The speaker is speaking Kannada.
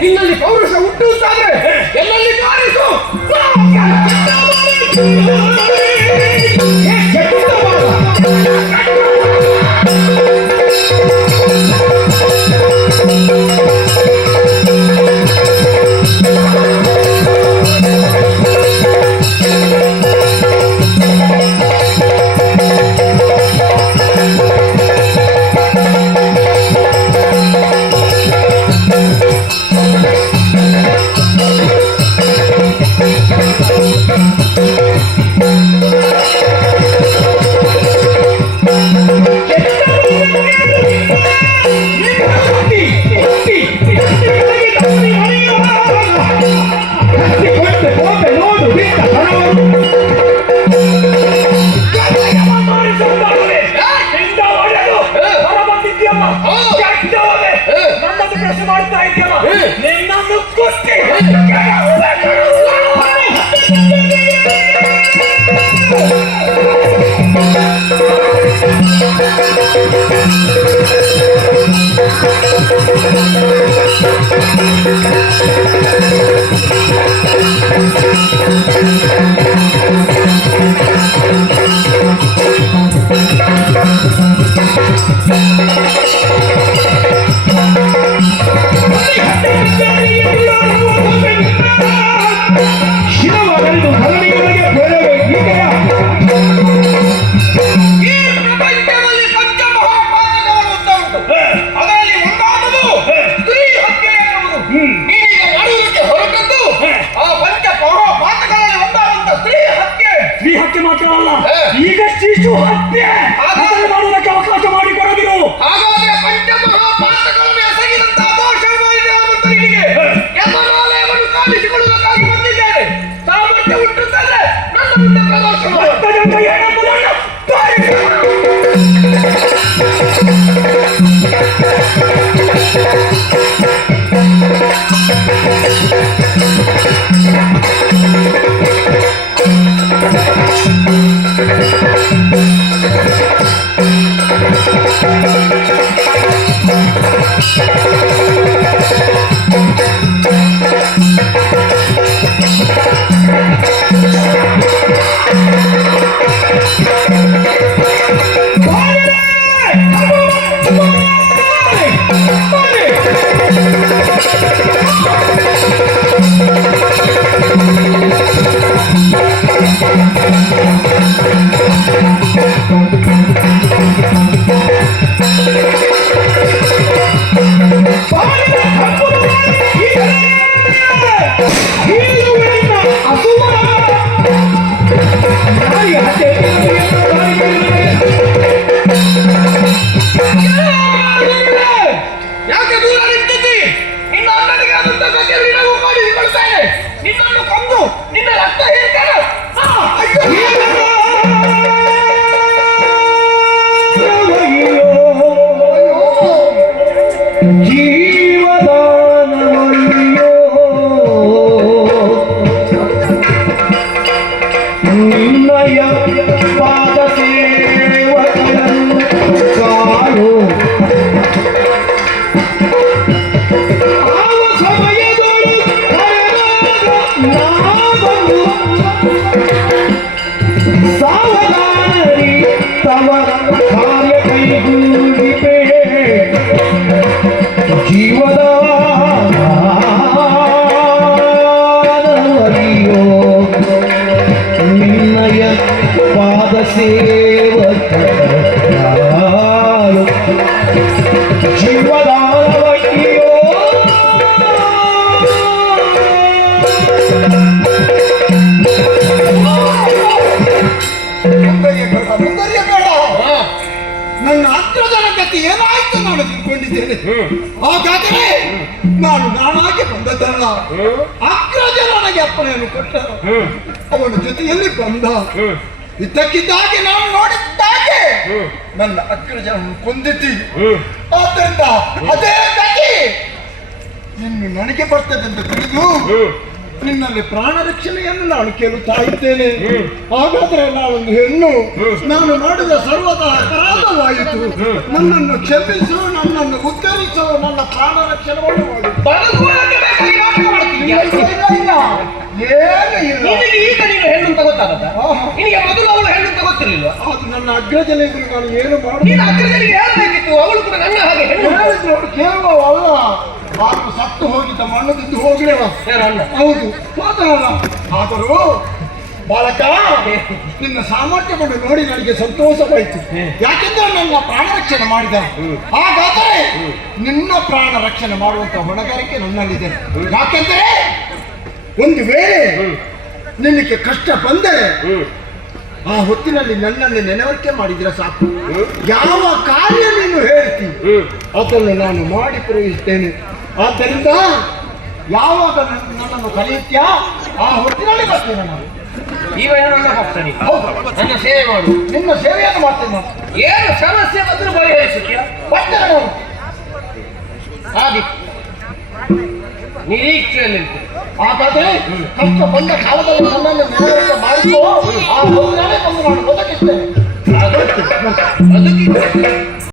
ನಿನ್ನಲ್ಲಿ ಪೌರುಷ ಹುಟ್ಟುತ್ತಾದ್ರೆ ಎಲ್ಲಲ್ಲಿ ಕಾಣಿಸು. ಮಾಡ್ತಾ ಇದ್ದೀಯಮ್ಮ ನಿನ್ನನ್ನು ಕುಟ್ಟಿ ಈಗ ಶಿಶು ಹತ್ಯೆ ಮಾಡುವುದಕ್ಕೆ ಅವಕಾಶ ಮಾಡಿಕೊಡದಿರು. ಹಾಗಾದರೆ ಪಂಚಮಹಾಪಾತಗಳನ್ನು ಎಸಗಿದಂತಹ ದೋಷಗಳಿಗೆ ಯಮನಾಲಯವನ್ನು ಕಾಣಿಸಿಕೊಳ್ಳುವುದಕ್ಕಾಗಿ ಬಂದಿದ್ದೇನೆ. ಸಾಮರ್ಥ್ಯ ಹುಟ್ಟುತ್ತದೆ ನನ್ನ ಮುಂದೆ ಪ್ರದರ್ಶನ ಏನೆಂಬುದನ್ನು ಯಾಕೆ ದೂರ ನಿಂತಿದ್ದಿ? ನಿನ್ನ ಅಣ್ಣನಿಗೆ ಆದಂತ ಗತಿಯಲ್ಲಿ ನಾವು ಮಾಡಿಸಿಕೊಳ್ತೇನೆ. ನಿನ್ನನ್ನು ಕೊಂದು ನಿನ್ನ ರಕ್ತ ಹೀರ್ತೇನೆ. ಜೀವದಾನವಯ್ಯೋ ನಿನ್ನಯ ಪಾದ ಸೇವಕರನ್ನು ಕಾಣು. ಸಾವಧಾನರಿ ತವ ಕಾರ್ಯ ಕೈಗೂಡಿಪೆ ಜೀವದಾನವಯ್ಯೋ ನಿನ್ನಯ ಪಾದ ಸೇವಕರಾರು. ಬಂದಿದ್ದೇನೆ. ಹಾಗಾದರೆ ನಾನು ನಾನಾಗಿ ಬಂದದ್ದಲ್ಲ, ಅಗ್ರಜ ನನಗೆ ಅಪ್ಪಣೆಯನ್ನು ಕೊಟ್ಟ. ಅವನ ಜೊತೆಯಲ್ಲಿ ಬಂದ. ಇದ್ದಕ್ಕಿದ್ದಾಗೆ ನಾನು ನೋಡಿದ್ದಾಗೆ ನನ್ನ ಅಗ್ರಜನನ್ನು ಕೊಂದಿದ್ದಿ. ಆದ್ದರಿಂದ ಅದೇ ಗತಿ ಇನ್ನು ನನಗೆ ಬರ್ತದೆಂದು ತಿಳಿದು ನಿನ್ನಲ್ಲಿ ಪ್ರಾಣ ರಕ್ಷಣೆಯನ್ನು ನಾನು ಕೇಳುತ್ತಾ ಇದ್ದೇನೆ. ಹಾಗಾದ್ರೆ ನಾನೊಂದು ಹೆಣ್ಣು, ನಾನು ಮಾಡಿದ ಸರ್ವದ ಅಪರಾಧವಾಯಿತು. ನನ್ನನ್ನು ಕ್ಷಮಿಸು, ನನ್ನನ್ನು ಉದ್ಧರಿಸು, ನನ್ನ ಪ್ರಾಣ ರಕ್ಷಣೆಯನ್ನು ಮಾಡು. ಏನು ಇಲ್ಲ. ಈಗ ನೀನು ಹೆಣ್ಣು ಅಂತ ಗೊತ್ತಾಗತ್ತ? ನಿನಗೆ ಮೊದಲು ಅವಳು ಹೆಣ್ಣು ಅಂತ ಗೊತ್ತಿರಲಿಲ್ಲ. ಅದು ನನ್ನ ಅಗ್ರಜನಿಗೆ ನಾನು ಏನು ಮಾಡಿ. ನೀನು ಅಗ್ರಜನಿಗೆ ಹೇಳಬೇಕಿತ್ತು, ಅವಳು ಕೂಡ ನನ್ನ ಹಾಗೆ ಹೆಣ್ಣು. ಹೇಳಿದ್ರು ಕೇಳುವವಲ್ಲ. ನಾನು ಸತ್ತು ಹೋಗಿದ್ದ ಮಣ್ಣದಿದ್ದು ಹೋಗ್ಲೇವ. ಹೌದು ಹೋದವಲ್ಲ. ಆದರೂ ಬಾಲಕ, ನಿನ್ನ ಸಾಮರ್ಥ್ಯವನ್ನು ನೋಡಿ ನನಗೆ ಸಂತೋಷವಾಯಿತು. ಯಾಕೆಂದ್ರೆ ನನ್ನ ಪ್ರಾಣ ರಕ್ಷಣೆ ಮಾಡಿದ. ಹಾಗಾದರೆ ನಿನ್ನ ಪ್ರಾಣ ರಕ್ಷಣೆ ಮಾಡುವಂತ ಹೊಣೆಗಾರಿಕೆ ನನ್ನಲ್ಲಿದೆ. ಯಾಕೆಂದ್ರೆ ಒಂದು ವೇಳೆ ನಿನಗೆ ಕಷ್ಟ ಬಂದರೆ ಆ ಹೊತ್ತಿನಲ್ಲಿ ನನ್ನನ್ನು ನೆನವರಿಕೆ ಮಾಡಿದ್ರೆ ಸಾಕು. ಯಾವ ಕಾರ್ಯ ನೀನು ಹೇಳ್ತಿ ಅದನ್ನು ನಾನು ಮಾಡಿ ಪೂರೈಸುತ್ತೇನೆ. ಆದ್ದರಿಂದ ಯಾವಾಗ ನನ್ನನ್ನು ಕರೆಯುತ್ತೀಯಾ ಆ ಹೊತ್ತಿನಲ್ಲಿ ಬರ್ತೇನೆ ನಾನು. ಈಗ ನನ್ನ ಭಕ್ತನಿ, ನನ್ನ ಸೇವೆ ಮಾಡು. ನಿನ್ನ ಸೇವೆಯನ್ನು ಮಾಡ್ತೇನೆ ನಾನು. ಏನು ಸಮಸ್ಯೆ ಬಂದರೂ ಬಗೆಹರಿಸುತ್ತೀಯ? ಬರ್ತೇನೆ ನಾನು. ಹಾಗೆ ನಿರೀಕ್ಷೆಯಲ್ಲಿ ಹಾಗಾದ್ರೆ ಕಷ್ಟ ಬಂದ ಕಾಲದಲ್ಲಿ ನನ್ನನ್ನು ನೆನವರಿಕೆ ಮಾಡಿಕೋ. ಆ ಹೊತ್ತಿನಲ್ಲಿ ಬಂದು ನಾನು ಬದುಕಿಸ್ತೇನೆ. ಅದಕ್ಕೆ